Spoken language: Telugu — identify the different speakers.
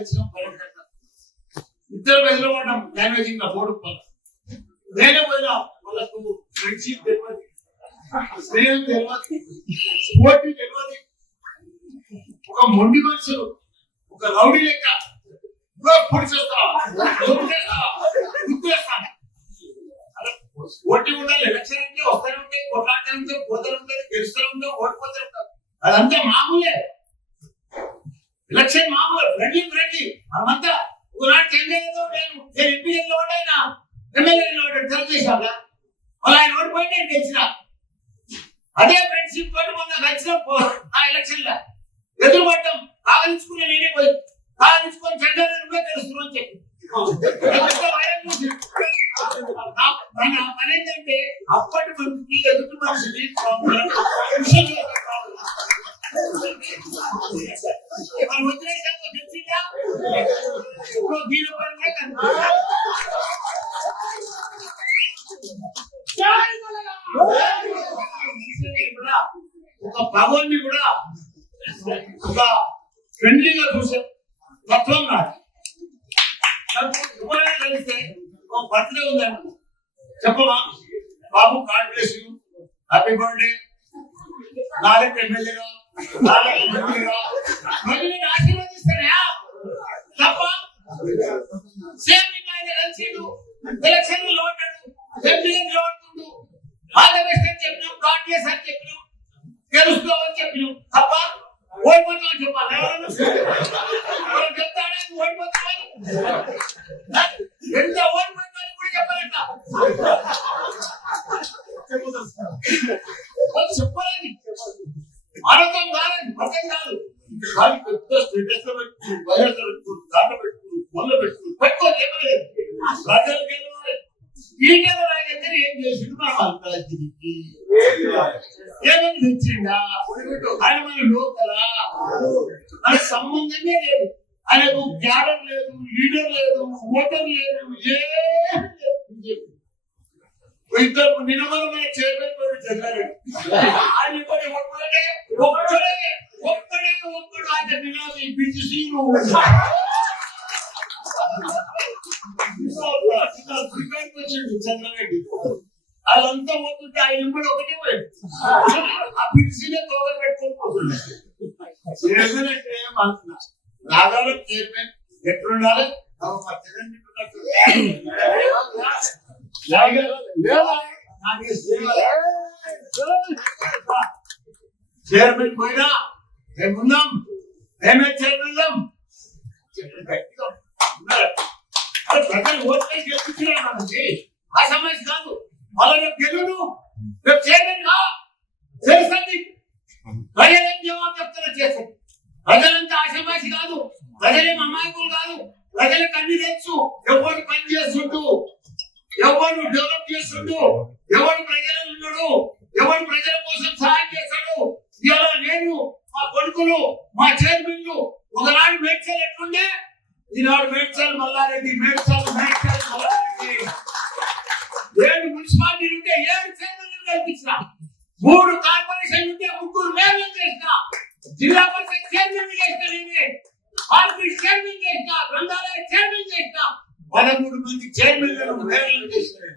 Speaker 1: వచ్చినాం పర్యటన ఇద్దరు వెళ్ళబడ్డాం డ్యామేజింగ్ బోర్డు పల్ల నేనే పోయినా వాళ్ళకు ఫ్రెండ్షిప్ తెలియదు స్నేహం తెలియదు స్పోర్ట్ తెలియదు ఒక మొండి మనుషులు ఒక రౌడీ లెక్క. పొడిచేస్తా దొరికేస్తా ఉండాలి ఎలక్షన్ అంటే వస్తూనే ఉంటాయి కొట్లాడుతూనే ఉంటాయి పోతూనే ఉంటాయి గెలుస్తూనే ఉంటాం ఓడిపోతూనే ఉంటాం అదంతా మామూలే. ఎలక్షన్ మామూలు. రండి రండి. మనమంతా ఒకనాడు చెందేదో నేను నేను ఎంపీ ఓటైనా ఎమ్మెల్యే ఓటాడు తెలుగుదేశం మళ్ళీ ఆయన ఓడిపోయి నేను గెలిచిన. అదే ఫ్రెండ్షిప్ తోటి మొన్న గెలిచిన ఆ ఎలక్షన్లో. ఎదురుపడ్డం కావలించుకుని నేనే పోయి కావలించుకొని చెడ్డ కూడా తెలుస్తున్నావు అని చెప్పి. పని ఏంటంటే అప్పటి మనిషికి ఎదుటి మనిషి ప్రాబ్లం. భగవాన్ని కూడా ఒక ఫ్రెండ్లీగా చూసే తత్వం నాకు ఎవరైనా కలిస్తే ఒక బర్త్డే ఉందని చెప్పమా? బాబు God bless you happy birthday నాలుగు ఎమ్మెల్యేగా నాలుగు మంత్రిగా. మళ్ళీ నేను ఆశీర్వదిస్తానా తప్ప సేమ్ ఇంకా ఆయన కలిసిండు. ఎలక్షన్లో ఉంటాడు లో నిలబడుతుండు ఆల్ ద బెస్ట్ అని చెప్పినాం. గాడ్ బ్లెస్ అని చెప్పినాం. చెప్పిన తప్ప ఓడిపోతామని చెప్పాలి ఎవరన్నా ఎవరు చెప్తాడా నువ్వు ఓడిపోతావని ఎంత ఓడిపోతామని కూడా చెప్పాలంట వాళ్ళు చెప్పాలని అర్థం కాదని అర్థం కాదు. కానీ పెద్ద స్టేటస్లో పెట్టుకుని వైరస్ పెట్టుకుని దాంట్లో పెట్టుకుని మొన్న పెట్టుకుని పెట్టుకోని ఏమలేదు ఏం చేసిండు? మనం అంతా తిరిగి. ఏమని తెచ్చిండా ఆయన మన లోకలా మనకు సంబంధమే లేదు ఆయనకు క్యాడర్ లేదు లీడర్ లేదు ఓటర్ లేదు ఏం లేదు ఇద్దరు నిలబడమైన చైర్మన్ కూడా చదివారు ఆయన కూడా ఒక్కడే ఒక్కడే ఒక్కడే ఒక్కడు ఆయన నినాది బిజీ బిజీలు చంద్రరెడ్డి వాళ్ళంతా పోతుంటే ఆయన కూడా ఒకటే పోయాడు ఆ పిలిచినే తోగలు పెట్టుకొని చైర్మన్ అంటే ఏమంటున్నా? నాగాలు చైర్మన్ ఎట్లుండాలి? చైర్మన్ పోయినా? మేమున్నాం. మేమే చైర్మన్ ప్రజలు ఓట్లేసి గెలుపుతున్నారు మనకి. ఆ సమస్య కాదు. వాళ్ళ రేపు గెలుడు రేపు చైర్మన్గా తెలుస్తుంది ప్రజలేం జవాబు చెప్తారా చేస్తుంది ప్రజలంతా ఆశమాసి కాదు. ప్రజలేం అమాయకులు కాదు. ప్రజలకు అన్ని తెలుసు ఎవరు పని చేస్తుంటూ ఎవరు డెవలప్ చేస్తుండు? ఎవరు ప్రజలు ఉన్నాడు? ఎవరు ప్రజల కోసం సహాయం చేస్తాడు? ఇలా నేను మా కొడుకులు మా చైర్మన్లు ఒకనాడు మేడ్చల్ ఎట్లుండే? ఈనాడు మేడ్చల్ మల్లారెడ్డి మేడ్చల్ మేడ్చల్ మల్లారెడ్డి. ఏడు ఉంటే ఏడు చైర్మన్లు కల్పించిన? మూడు కార్పొరేషన్ ఉంటే ముగ్గురు మేయర్లు చేసిన. జిల్లా పరిషత్ చైర్మన్ చేసిన నేనే. ఆర్పీ చైర్మన్ చేసిన గ్రంథాలయ చైర్మన్ చేసిన. పదమూడు మంది చైర్మన్లను మేయర్లు చేసిన.